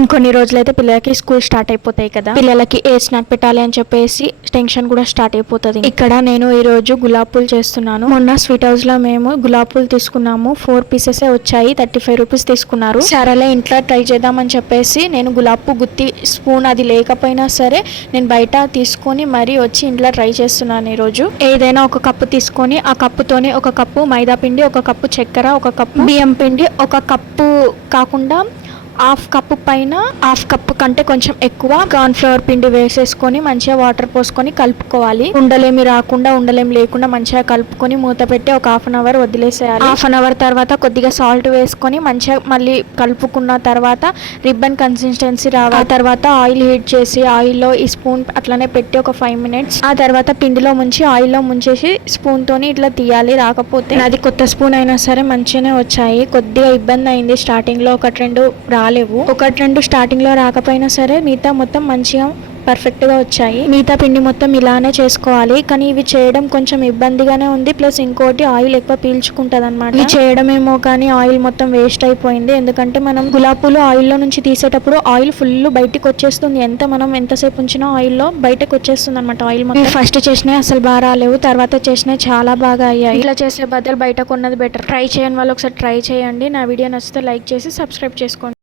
ఇంకొన్ని రోజులైతే పిల్లలకి స్కూల్ స్టార్ట్ అయిపోతాయి కదా, పిల్లలకి ఏ స్నాక్ పెట్టాలి అని చెప్పేసి టెన్షన్ కూడా స్టార్ట్ అయిపోతుంది. ఇక్కడ నేను ఈ రోజు గులాబ్ పూలు చేస్తున్నాను. మొన్న స్వీట్ హౌస్ లో మేము గులాబ్ పూలు తీసుకున్నాము. 4 పీసెస్ వచ్చాయి, 35 రూపీస్ తీసుకున్నారు. సరేలే ఇంట్లో ట్రై చేద్దామని చెప్పేసి నేను గులాబ్ పువ్వు గుత్తి స్పూన్ అది లేకపోయినా సరే నేను బయట తీసుకొని మరీ వచ్చి ఇంట్లో ట్రై చేస్తున్నాను. ఈ రోజు ఏదైనా ఒక కప్పు తీసుకొని ఆ కప్పుతోనే ఒక కప్పు మైదా పిండి, ఒక కప్పు చక్కెర, ఒక కప్పు బియ్యం పిండి, ఒక కప్పు కాకుండా హాఫ్ కప్పు పైన హాఫ్ కప్పు కంటే కొంచెం ఎక్కువ కార్న్ ఫ్లవర్ పిండి వేసేసుకొని మంచిగా వాటర్ పోసుకొని కలుపుకోవాలి. ఉండలేమి రాకుండా ఉండలేమి లేకుండా మంచిగా కలుపుకొని మూత పెట్టి ఒక హాఫ్ అన్ అవర్ వదిలేసేయాలి. హాఫ్ అన్ అవర్ తర్వాత కొద్దిగా సాల్ట్ వేసుకొని మంచిగా మళ్ళీ కలుపుకున్న తర్వాత రిబ్బన్ కన్సిస్టెన్సీ రావాలి. ఆ తర్వాత ఆయిల్ హీట్ చేసి ఆయిల్లో ఈ స్పూన్ అట్లనే పెట్టి ఒక 5 మినిట్స్ ఆ తర్వాత పిండిలో ముంచి ఆయిల్లో ముంచేసి స్పూన్ తోని ఇట్లా తీయాలి. రాకపోతే అది కొత్త స్పూన్ అయినా సరే మంచిగానే వచ్చాయి. కొద్దిగా ఇబ్బంది అయింది స్టార్టింగ్ లో, 1-2 రాలేవు. 1-2 స్టార్టింగ్ లో రాకపోయినా సరే మిగతా మొత్తం మంచిగా పర్ఫెక్ట్ గా వచ్చాయి. మిగతా పిండి మొత్తం ఇలానే చేసుకోవాలి, కానీ ఇవి చేయడం కొంచెం ఇబ్బందిగానే ఉంది. ప్లస్ ఇంకోటి ఆయిల్ ఎక్కువ పీల్చుకుంటది అనమాట. ఇవి చేయడమేమో కానీ ఆయిల్ మొత్తం వేస్ట్ అయిపోయింది. ఎందుకంటే మనం గులాబ్ పూలు ఆయిల్లో నుంచి తీసేటప్పుడు ఆయిల్ ఫుల్ బయటకు వచ్చేస్తుంది. మనం ఎంతసేపు ఉంచినా ఆయిల్లో బయటకు వచ్చేస్తుంది అనమాట ఆయిల్ మొత్తం. ఫస్ట్ చేసినవి అసలు బాగా రాలేవు, తర్వాత చేసినవి చాలా బాగా అయ్యాయి. ఇట్లా చేసే బదులు బయట కొన్నది బెటర్. ట్రై చేయని వాళ్ళు ఒకసారి ట్రై చేయండి. నా వీడియో నచ్చితే లైక్ చేసి సబ్స్క్రైబ్ చేసుకోండి.